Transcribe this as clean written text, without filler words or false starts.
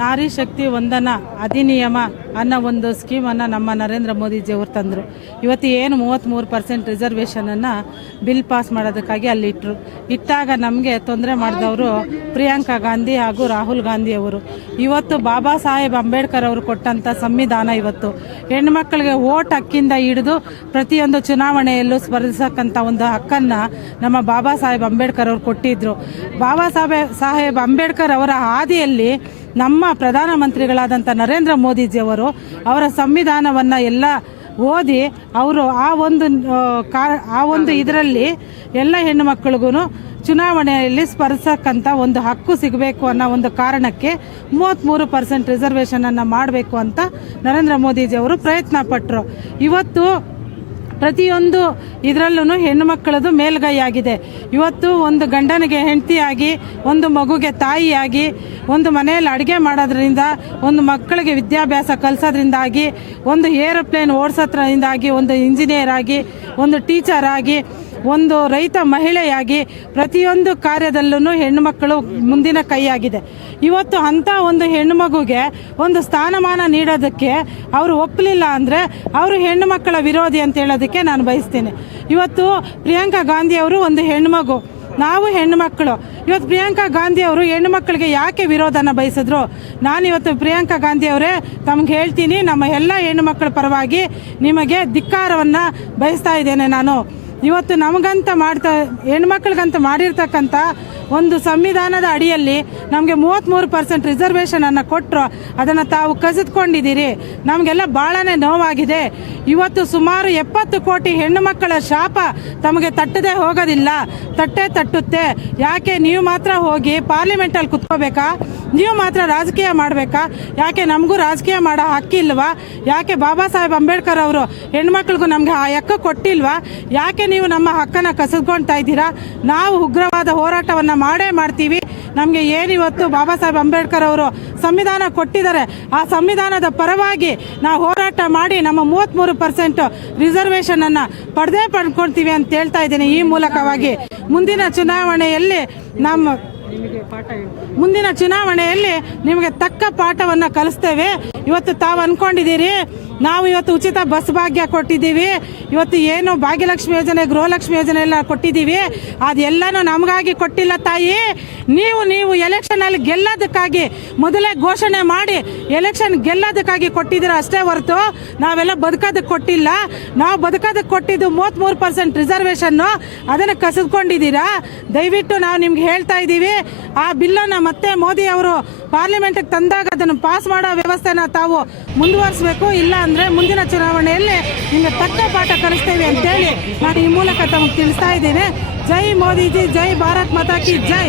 ನಾರಿ ಶಕ್ತಿ ವಂದನಾ ಅಧಿನಿಯಮ ಅನ್ನೋ ಒಂದು ಸ್ಕೀಮನ್ನು ನಮ್ಮ ನರೇಂದ್ರ ಮೋದಿಜಿಯವರು ತಂದರು. ಇವತ್ತು ಏನು 33% ರಿಸರ್ವೇಷನನ್ನು ಬಿಲ್ ಪಾಸ್ ಮಾಡೋದಕ್ಕಾಗಿ ಅಲ್ಲಿ ಇಟ್ಟಾಗ ನಮಗೆ ತೊಂದರೆ ಮಾಡಿದವರು ಪ್ರಿಯಾಂಕಾ ಗಾಂಧಿ ಹಾಗೂ ರಾಹುಲ್ ಗಾಂಧಿಯವರು. ಇವತ್ತು ಬಾಬಾ ಸಾಹೇಬ್ ಅಂಬೇಡ್ಕರ್ ಅವರು ಕೊಟ್ಟಂಥ ಸಂವಿಧಾನ ಇವತ್ತು ಹೆಣ್ಮಕ್ಳಿಗೆ ವೋಟ್ ಹಕ್ಕಿಂದ ಹಿಡಿದು ಪ್ರತಿಯೊಂದು ಚುನಾವಣೆಯಲ್ಲೂ ಸ್ಪರ್ಧಿಸಕ್ಕಂಥ ಒಂದು ಹಕ್ಕನ್ನು ನಮ್ಮ ಬಾಬಾ ಸಾಹೇಬ್ ಅಂಬೇಡ್ಕರ್ ಅವರು ಕೊಟ್ಟಿದ್ದರು. ಬಾಬಾ ಸಾಹೇಬ್ ಅಂಬೇಡ್ಕರ್ ಅವರ ಹಾದಿಯಲ್ಲಿ ನಮ್ಮ ಪ್ರಧಾನಮಂತ್ರಿಗಳಾದಂಥ ನರೇಂದ್ರ ಮೋದಿಜಿಯವರು ಅವರ ಸಂವಿಧಾನವನ್ನು ಎಲ್ಲ ಓದಿ ಅವರು ಆ ಒಂದು ಇದರಲ್ಲಿ ಎಲ್ಲ ಹೆಣ್ಣುಮಕ್ಕಳಿಗೂ ಚುನಾವಣೆಯಲ್ಲಿ ಸ್ಪರ್ಧಿಸಕ್ಕಂಥ ಒಂದು ಹಕ್ಕು ಸಿಗಬೇಕು ಅನ್ನೋ ಒಂದು ಕಾರಣಕ್ಕೆ 33% ರಿಸರ್ವೇಷನನ್ನು ಮಾಡಬೇಕು ಅಂತ ನರೇಂದ್ರ ಮೋದಿಜಿಯವರು ಪ್ರಯತ್ನ ಪಟ್ಟರು. ಇವತ್ತು ಪ್ರತಿಯೊಂದು ಇದರಲ್ಲೂ ಹೆಣ್ಣುಮಕ್ಕಳದು ಮೇಲ್ಗೈಯಾಗಿದೆ. ಇವತ್ತು ಒಂದು ಗಂಡನಿಗೆ ಹೆಂಡತಿಯಾಗಿ, ಒಂದು ಮಗುಗೆ ತಾಯಿಯಾಗಿ, ಒಂದು ಮನೆಯಲ್ಲಿ ಅಡುಗೆ ಮಾಡೋದ್ರಿಂದ, ಒಂದು ಮಕ್ಕಳಿಗೆ ವಿದ್ಯಾಭ್ಯಾಸ ಕಲಿಸೋದ್ರಿಂದಾಗಿ, ಒಂದು ಏರೋಪ್ಲೇನ್ ಓಡಿಸೋದ್ರಿಂದಾಗಿ, ಒಂದು ಇಂಜಿನಿಯರ್ ಆಗಿ, ಒಂದು ಟೀಚರ್ ಆಗಿ, ಒಂದು ರೈತ ಮಹಿಳೆಯಾಗಿ ಪ್ರತಿಯೊಂದು ಕಾರ್ಯದಲ್ಲೂ ಹೆಣ್ಣುಮಕ್ಕಳು ಮುಂದಿನ ಕೈಯಾಗಿದೆ. ಇವತ್ತು ಅಂಥ ಒಂದು ಹೆಣ್ಣುಮಗುಗೆ ಒಂದು ಸ್ಥಾನಮಾನ ನೀಡೋದಕ್ಕೆ ಅವರು ಒಪ್ಪಲಿಲ್ಲ ಅಂದರೆ ಅವರು ಹೆಣ್ಣು ಮಕ್ಕಳ ವಿರೋಧಿ ಅಂತ ಹೇಳೋದಕ್ಕೆ ನಾನು ಬಯಸ್ತೀನಿ. ಇವತ್ತು ಪ್ರಿಯಾಂಕಾ ಗಾಂಧಿಯವರು ಒಂದು ಹೆಣ್ಣುಮಗು, ನಾವು ಹೆಣ್ಣು ಮಕ್ಕಳು. ಇವತ್ತು ಪ್ರಿಯಾಂಕಾ ಗಾಂಧಿಯವರು ಹೆಣ್ಣು ಮಕ್ಕಳಿಗೆ ಯಾಕೆ ವಿರೋಧನ ಬಯಸಿದ್ರು? ನಾನಿವತ್ತು ಪ್ರಿಯಾಂಕಾ ಗಾಂಧಿಯವರೇ ತಮ್ಗೆ ಹೇಳ್ತೀನಿ, ನಮ್ಮ ಎಲ್ಲ ಹೆಣ್ಣು ಮಕ್ಕಳ ಪರವಾಗಿ ನಿಮಗೆ ಧಿಕ್ಕಾರವನ್ನು ಬಯಸ್ತಾ ಇದ್ದೇನೆ. ನಾನು ಇವತ್ತು ನಮಗಂತ ಹೆಣ್ಮಕ್ಳಿಗಂತ ಮಾಡಿರ್ತಕ್ಕಂಥ ಒಂದು ಸಂವಿಧಾನದ ಅಡಿಯಲ್ಲಿ ನಮಗೆ 33% ರಿಸರ್ವೇಷನನ್ನು ಕೊಟ್ಟರು. ಅದನ್ನು ತಾವು ಕಸಿದುಕೊಂಡಿದ್ದೀರಿ. ನಮಗೆಲ್ಲ ಭಾಳನೇ ನೋವಾಗಿದೆ. ಇವತ್ತು ಸುಮಾರು 70 ಕೋಟಿ ಹೆಣ್ಣು ಮಕ್ಕಳ ಶಾಪ ತಮಗೆ ತಟ್ಟದೆ ಹೋಗೋದಿಲ್ಲ, ತಟ್ಟುತ್ತೆ. ಯಾಕೆ ನೀವು ಮಾತ್ರ ಹೋಗಿ ಪಾರ್ಲಿಮೆಂಟಲ್ಲಿ ಕುತ್ಕೋಬೇಕಾ? ನೀವು ಮಾತ್ರ ರಾಜಕೀಯ ಮಾಡಬೇಕಾ? ಯಾಕೆ ನಮಗೂ ರಾಜಕೀಯ ಮಾಡೋ ಹಕ್ಕಿಲ್ವಾ? ಯಾಕೆ ಬಾಬಾ ಸಾಹೇಬ್ ಅಂಬೇಡ್ಕರ್ ಅವರು ಹೆಣ್ಮಕ್ಳಿಗೂ ನಮಗೆ ಆ ಹಕ್ಕು ಕೊಟ್ಟಿಲ್ವಾ? ಯಾಕೆ ನೀವು ನಮ್ಮ ಹಕ್ಕನ್ನು ಕಸಿದುಕೊಳ್ತಾ ಇದ್ದೀರಾ? ನಾವು ಉಗ್ರವಾದ ಹೋರಾಟವನ್ನು ಮಾಡೇ ಮಾಡ್ತೀವಿ. ನಮಗೆ ಏನಿವತ್ತು ಬಾಬಾ ಸಾಹೇಬ್ ಅಂಬೇಡ್ಕರ್ ಅವರು ಸಂವಿಧಾನ ಕೊಟ್ಟಿದ್ದಾರೆ, ಆ ಸಂವಿಧಾನದ ಪರವಾಗಿ ನಾವು ಹೋರಾಟ ಮಾಡಿ ನಮ್ಮ 33% ರಿಸರ್ವೇಷನನ್ನು ಪಡ್ಕೊಳ್ತೀವಿ ಅಂತ ಹೇಳ್ತಾ ಇದ್ದೀನಿ. ಈ ಮೂಲಕವಾಗಿ ಮುಂದಿನ ಚುನಾವಣೆಯಲ್ಲಿ ನಿಮಗೆ ತಕ್ಕ ಪಾಠವನ್ನು ಕಲಿಸ್ತೇವೆ. ಇವತ್ತು ತಾವು ಅನ್ಕೊಂಡಿದ್ದೀರಿ ನಾವು ಇವತ್ತು ಉಚಿತ ಬಸ್ ಭಾಗ್ಯ ಕೊಟ್ಟಿದ್ದೀವಿ, ಇವತ್ತು ಏನು ಭಾಗ್ಯಲಕ್ಷ್ಮಿ ಯೋಜನೆ, ಗೃಹಲಕ್ಷ್ಮಿ ಯೋಜನೆ ಎಲ್ಲ ಕೊಟ್ಟಿದ್ದೀವಿ. ಅದೆಲ್ಲನೂ ನಮಗಾಗಿ ಕೊಟ್ಟಿಲ್ಲ ತಾಯಿ. ನೀವು ಎಲೆಕ್ಷನಲ್ಲಿ ಗೆಲ್ಲೋದಕ್ಕಾಗಿ ಮೊದಲೇ ಘೋಷಣೆ ಮಾಡಿ ಎಲೆಕ್ಷನ್ ಗೆಲ್ಲೋದಕ್ಕಾಗಿ ಕೊಟ್ಟಿದ್ದೀರ ಅಷ್ಟೇ ಹೊರತು ನಾವೆಲ್ಲ ಬದುಕೋದಕ್ಕೆ ಕೊಟ್ಟಿಲ್ಲ. ನಾವು ಬದುಕೋದಕ್ಕೆ ಕೊಟ್ಟಿದ್ದು 33% ರಿಸರ್ವೇಷನ್ನು, ಅದನ್ನು ಕಸಿದುಕೊಂಡಿದ್ದೀರಾ. ದಯವಿಟ್ಟು ನಾವು ನಿಮ್ಗೆ ಹೇಳ್ತಾ ಇದ್ದೀವಿ, ಆ ಬಿಲ್ಲನ್ನು ಮತ್ತೆ ಮೋದಿ ಅವರು ಪಾರ್ಲಿಮೆಂಟ್ಗೆ ತಂದಾಗ ಅದನ್ನು ಪಾಸ್ ಮಾಡೋ ವ್ಯವಸ್ಥೆನ ತಾವು ಮುಂದುವರಿಸಬೇಕು. ಇಲ್ಲ ಅಂದರೆ ಮುಂದಿನ ಚುನಾವಣೆಯಲ್ಲಿ ನಿಮಗೆ ತಕ್ಕ ಪಾಠ ಕಲಿಸ್ತೇವೆ ಅಂತೇಳಿ ನಾನು ಈ ಮೂಲಕ ತಮಗೆ ತಿಳಿಸ್ತಾ ಇದ್ದೇನೆ. ಜೈ ಮೋದಿಜಿ, ಜೈ ಭಾರತ್ ಮಾತಾ ಕಿ ಜೈ.